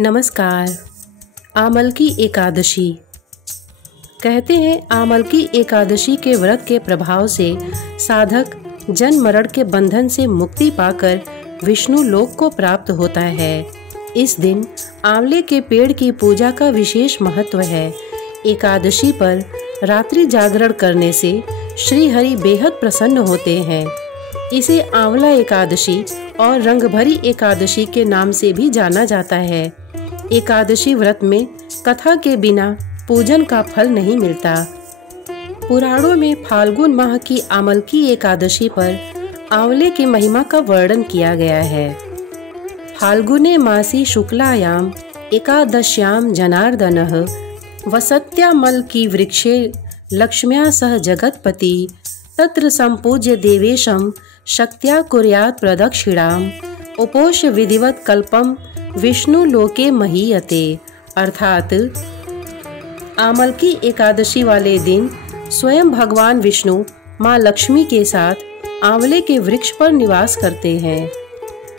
नमस्कार। आमलकी एकादशी। कहते हैं आमलकी एकादशी के व्रत के प्रभाव से साधक जन्म मरण के बंधन से मुक्ति पाकर विष्णु लोक को प्राप्त होता है। इस दिन आंवले के पेड़ की पूजा का विशेष महत्व है। एकादशी पर रात्रि जागरण करने से श्री हरि बेहद प्रसन्न होते हैं। इसे आंवला एकादशी और रंगभरी एकादशी के नाम से भी जाना जाता है। एकादशी व्रत में कथा के बिना पूजन का फल नहीं मिलता। पुराणों में फाल्गुन माह की आमलकी एकादशी पर आंवले की महिमा का वर्णन किया गया है। फाल्गुने मासी शुक्लायाम एकादश्याम जनार्दनः वसत्यामलकी वृक्षे लक्ष्म्या सह जगत्पति तत्र संपूज्य देवेशम शक्त्या कुर्यात् प्रदक्षिणाम उपोष विधिवत कल्पम विष्णु लोके महीयते। अर्थात आमलकी एकादशी वाले दिन स्वयं भगवान विष्णु माँ लक्ष्मी के साथ आंवले के वृक्ष पर निवास करते हैं।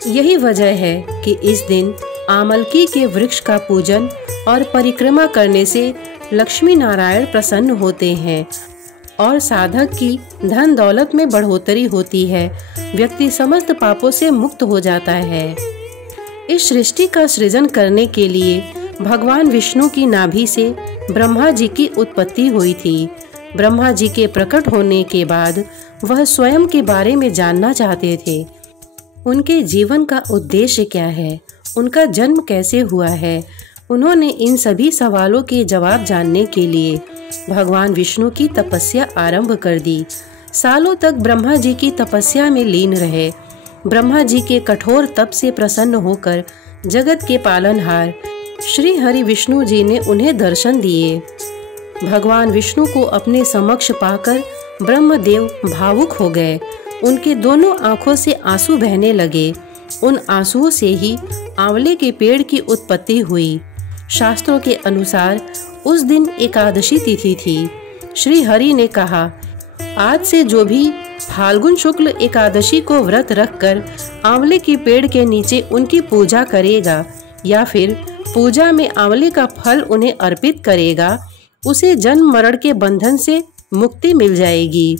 यही वजह है कि इस दिन आमलकी के वृक्ष का पूजन और परिक्रमा करने से लक्ष्मी नारायण प्रसन्न होते हैं और साधक की धन दौलत में बढ़ोतरी होती है। व्यक्ति समस्त पापों से मुक्त हो जाता है। इस सृष्टि का सृजन करने के लिए भगवान विष्णु की नाभि से ब्रह्मा जी की उत्पत्ति हुई थी। ब्रह्मा जी के प्रकट होने के बाद वह स्वयं के बारे में जानना चाहते थे। उनके जीवन का उद्देश्य क्या है, उनका जन्म कैसे हुआ है। उन्होंने इन सभी सवालों के जवाब जानने के लिए भगवान विष्णु की तपस्या आरंभ कर दी। सालों तक ब्रह्मा जी की तपस्या में लीन रहे। ब्रह्मा जी के कठोर तप से प्रसन्न होकर जगत के पालनहार श्री हरि विष्णु जी ने उन्हें दर्शन दिए। भगवान विष्णु को अपने समक्ष पाकर ब्रह्मदेव भावुक हो गए। उनके दोनों आंखों से आंसू बहने लगे। उन आंसुओं से ही आंवले के पेड़ की उत्पत्ति हुई। शास्त्रों के अनुसार उस दिन एकादशी तिथि थी। श्री हरि ने कहा, आज से जो भी फाल्गुन शुक्ल एकादशी को व्रत रखकर आंवले के पेड़ के नीचे उनकी पूजा करेगा या फिर पूजा में आंवले का फल उन्हें अर्पित करेगा, उसे जन्म मरण के बंधन से मुक्ति मिल जाएगी।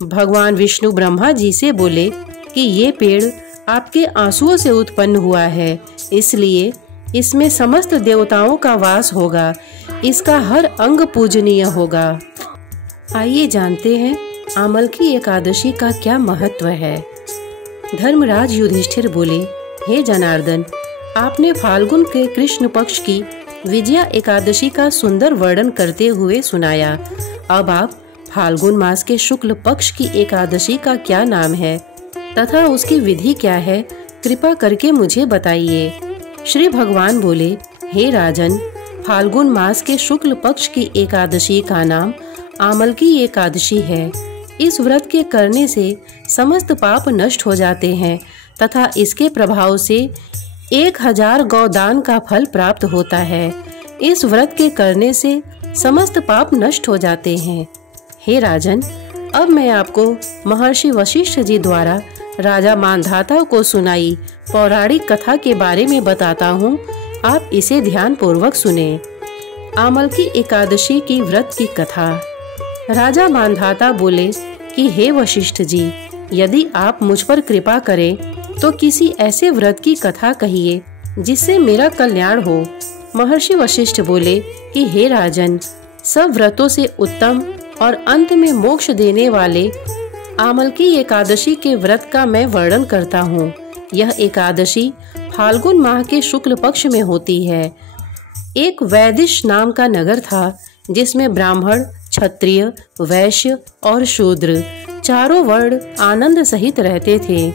भगवान विष्णु ब्रह्मा जी से बोले कि ये पेड़ आपके आंसुओं से उत्पन्न हुआ है, इसलिए इसमें समस्त देवताओं का वास होगा। इसका हर अंग पूजनीय होगा। आइए जानते हैं आमलकी एकादशी का क्या महत्व है। धर्मराज युधिष्ठिर बोले, हे जनार्दन, आपने फाल्गुन के कृष्ण पक्ष की विजया एकादशी का सुंदर वर्णन करते हुए सुनाया। अब आप फाल्गुन मास के शुक्ल पक्ष की एकादशी का क्या नाम है तथा उसकी विधि क्या है, कृपा करके मुझे बताइए। श्री भगवान बोले, हे राजन, फाल्गुन मास के शुक्ल पक्ष की एकादशी का नाम आमलकी एकादशी है। इस व्रत के करने से समस्त पाप नष्ट हो जाते हैं तथा इसके प्रभाव से 1000 गौदान का फल प्राप्त होता है। इस व्रत के करने से समस्त पाप नष्ट हो जाते हैं। हे राजन, अब मैं आपको महर्षि वशिष्ठ जी द्वारा राजा मांधाता को सुनाई पौराणिक कथा के बारे में बताता हूँ। आप इसे ध्यान पूर्वक सुने। आमलकी एकादशी की व्रत की कथा। राजा मांधाता बोले कि हे वशिष्ठ जी, यदि आप मुझ पर कृपा करें तो किसी ऐसे व्रत की कथा कहिए जिससे मेरा कल्याण हो। महर्षि वशिष्ठ बोले कि हे राजन, सब व्रतों से उत्तम और अंत में मोक्ष देने वाले आमलकी एकादशी के व्रत का मैं वर्णन करता हूँ। यह एकादशी फाल्गुन माह के शुक्ल पक्ष में होती है। एक वैदिश नाम का नगर था जिसमें ब्राह्मण, क्षत्रिय, वैश्य और शूद्र चारों वर्ण आनंद सहित रहते थे।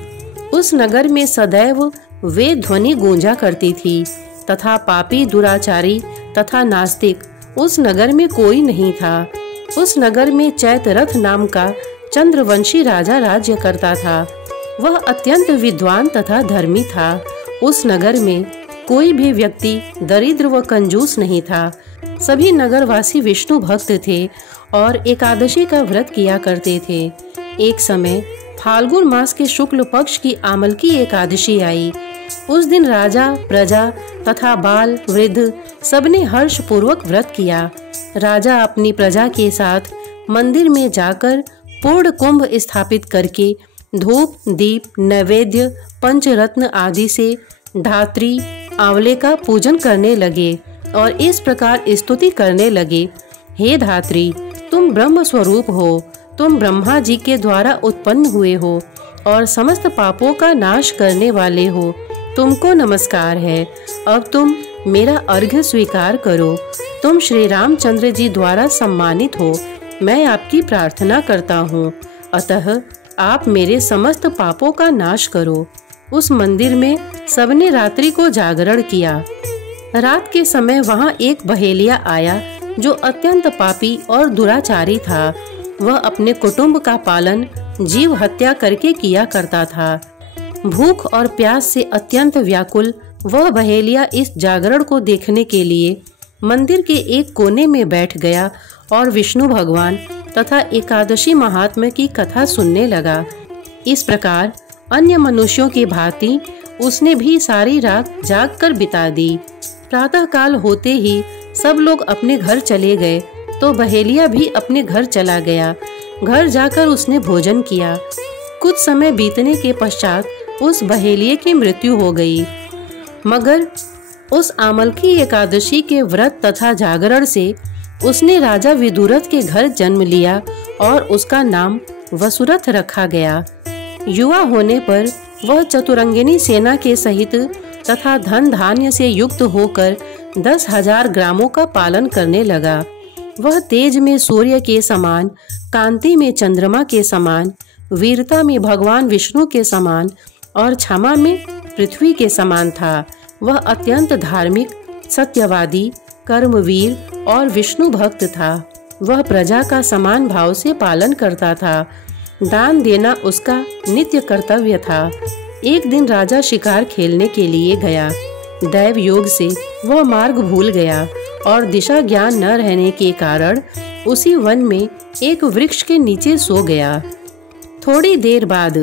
उस नगर में सदैव वेद ध्वनि गूंजा करती थी तथा पापी, दुराचारी तथा नास्तिक उस नगर में कोई नहीं था। उस नगर में चैतरथ नाम का चंद्रवंशी राजा राज्य करता था। वह अत्यंत विद्वान तथा धर्मी था। उस नगर में कोई भी व्यक्ति दरिद्र व कंजूस नहीं था। सभी नगरवासी विष्णु भक्त थे और एकादशी का व्रत किया करते थे। एक समय फाल्गुन मास के शुक्ल पक्ष की आमलकी एकादशी आई। उस दिन राजा, प्रजा तथा बाल वृद्ध सबने हर्ष पूर्वक व्रत किया। राजा अपनी प्रजा के साथ मंदिर में जाकर पूर्ण कुंभ स्थापित करके धूप, दीप, नैवेद्य, पंचरत्न आदि से धात्री, आंवले का पूजन करने लगे और इस प्रकार स्तुति करने लगे। हे धात्री, तुम ब्रह्म स्वरूप हो, तुम ब्रह्मा जी के द्वारा उत्पन्न हुए हो और समस्त पापों का नाश करने वाले हो। तुमको नमस्कार है। अब तुम मेरा अर्घ्य स्वीकार करो। तुम श्री रामचंद्र जी द्वारा सम्मानित हो। मैं आपकी प्रार्थना करता हूँ, अतः आप मेरे समस्त पापों का नाश करो। उस मंदिर में सबने रात्रि को जागरण किया। रात के समय वहाँ एक बहेलिया आया जो अत्यंत पापी और दुराचारी था। वह अपने कुटुंब का पालन जीव हत्या करके किया करता था। भूख और प्यास से अत्यंत व्याकुल वह बहेलिया इस जागरण को देखने के लिए मंदिर के एक कोने में बैठ गया और विष्णु भगवान तथा एकादशी महात्म्य की कथा सुनने लगा। इस प्रकार अन्य मनुष्यों की भांति उसने भी सारी रात जाग कर बिता दी। प्रातः काल होते ही सब लोग अपने घर चले गए तो बहेलिया भी अपने घर चला गया। घर जाकर उसने भोजन किया। कुछ समय बीतने के पश्चात उस बहेलिये की मृत्यु हो गई। मगर उस आमलकी एकादशी के व्रत तथा जागरण से उसने राजा विदुरथ के घर जन्म लिया और उसका नाम वसुरथ रखा गया। युवा होने पर वह चतुरंगिनी सेना के सहित तथा धन धान्य से युक्त होकर 10,000 ग्रामों का पालन करने लगा। वह तेज में सूर्य के समान, कांति में चंद्रमा के समान, वीरता में भगवान विष्णु के समान और क्षमा में पृथ्वी के समान था। वह अत्यंत धार्मिक, सत्यवादी, कर्मवीर और विष्णु भक्त था। वह प्रजा का समान भाव से पालन करता था। दान देना उसका नित्य कर्तव्य था। एक दिन राजा शिकार खेलने के लिए गया। दैव योग से वह मार्ग भूल गया और दिशा ज्ञान न रहने के कारण उसी वन में एक वृक्ष के नीचे सो गया। थोड़ी देर बाद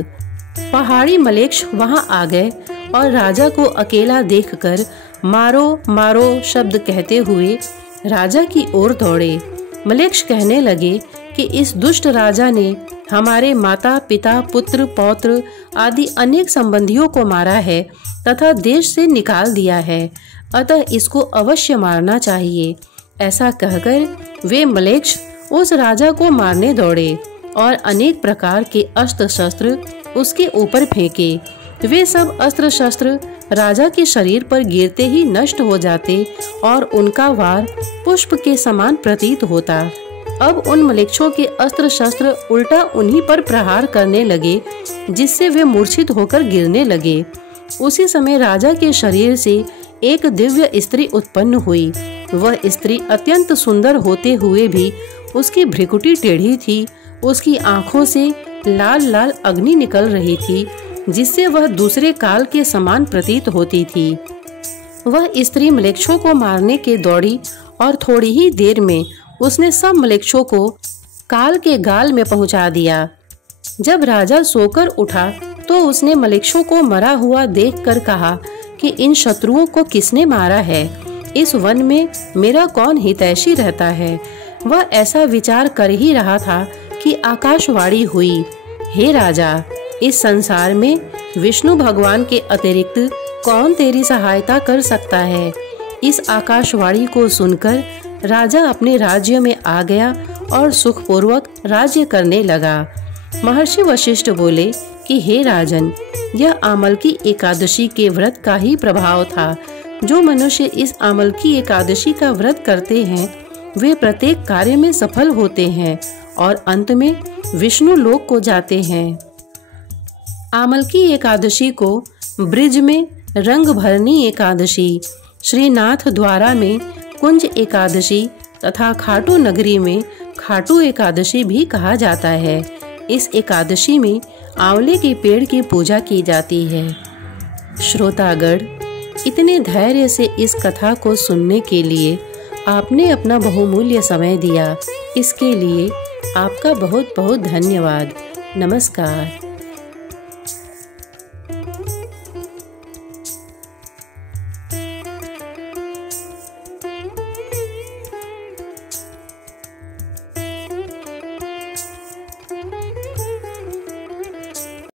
पहाड़ी मलेच्छ वहां आ गए और राजा को अकेला देखकर मारो मारो शब्द कहते हुए राजा की ओर दौड़े। मलेच्छ कहने लगे कि इस दुष्ट राजा ने हमारे माता, पिता, पुत्र, पौत्र आदि अनेक संबंधियों को मारा है तथा देश से निकाल दिया है, अतः इसको अवश्य मारना चाहिए। ऐसा कहकर वे मलेच्छ उस राजा को मारने दौड़े और अनेक प्रकार के अस्त्र शस्त्र उसके ऊपर फेंके। वे सब अस्त्र शस्त्र राजा के शरीर पर गिरते ही नष्ट हो जाते और उनका वार पुष्प के समान प्रतीत होता। अब उन मलेच्छों के अस्त्र शस्त्र उल्टा उन्हीं पर प्रहार करने लगे, जिससे वे मूर्छित होकर गिरने लगे। उसी समय राजा के शरीर से एक दिव्य स्त्री उत्पन्न हुई। वह स्त्री अत्यंत सुंदर होते हुए भी उसकी भ्रिकुटी टेढ़ी थी। उसकी आंखों से लाल लाल अग्नि निकल रही थी, जिससे वह दूसरे काल के समान प्रतीत होती थी। वह स्त्री मलेच्छों को मारने के दौड़ी और थोड़ी ही देर में उसने सब मलेच्छों को काल के गाल में पहुंचा दिया। जब राजा सोकर उठा तो उसने मलेच्छों को मरा हुआ देखकर कहा कि इन शत्रुओं को किसने मारा है? इस वन में मेरा कौन हितैषी रहता है? वह ऐसा विचार कर ही रहा था कि आकाशवाणी हुई, हे राजा, इस संसार में विष्णु भगवान के अतिरिक्त कौन तेरी सहायता कर सकता है? इस आकाशवाणी को सुनकर राजा अपने राज्य में आ गया और सुखपूर्वक राज्य करने लगा। महर्षि वशिष्ठ बोले कि हे राजन, यह आमलकी एकादशी के व्रत का ही प्रभाव था। जो मनुष्य इस आमलकी एकादशी का व्रत करते हैं वे प्रत्येक कार्य में सफल होते हैं और अंत में विष्णु लोक को जाते हैं। आमलकी एकादशी को ब्रिज में रंग भरनी एकादशी, श्रीनाथ द्वारा में कुंज एकादशी तथा खाटू नगरी में खाटू एकादशी भी कहा जाता है। इस एकादशी में आंवले के पेड़ की पूजा की जाती है। श्रोतागण, इतने धैर्य से इस कथा को सुनने के लिए आपने अपना बहुमूल्य समय दिया, इसके लिए आपका बहुत बहुत धन्यवाद। नमस्कार।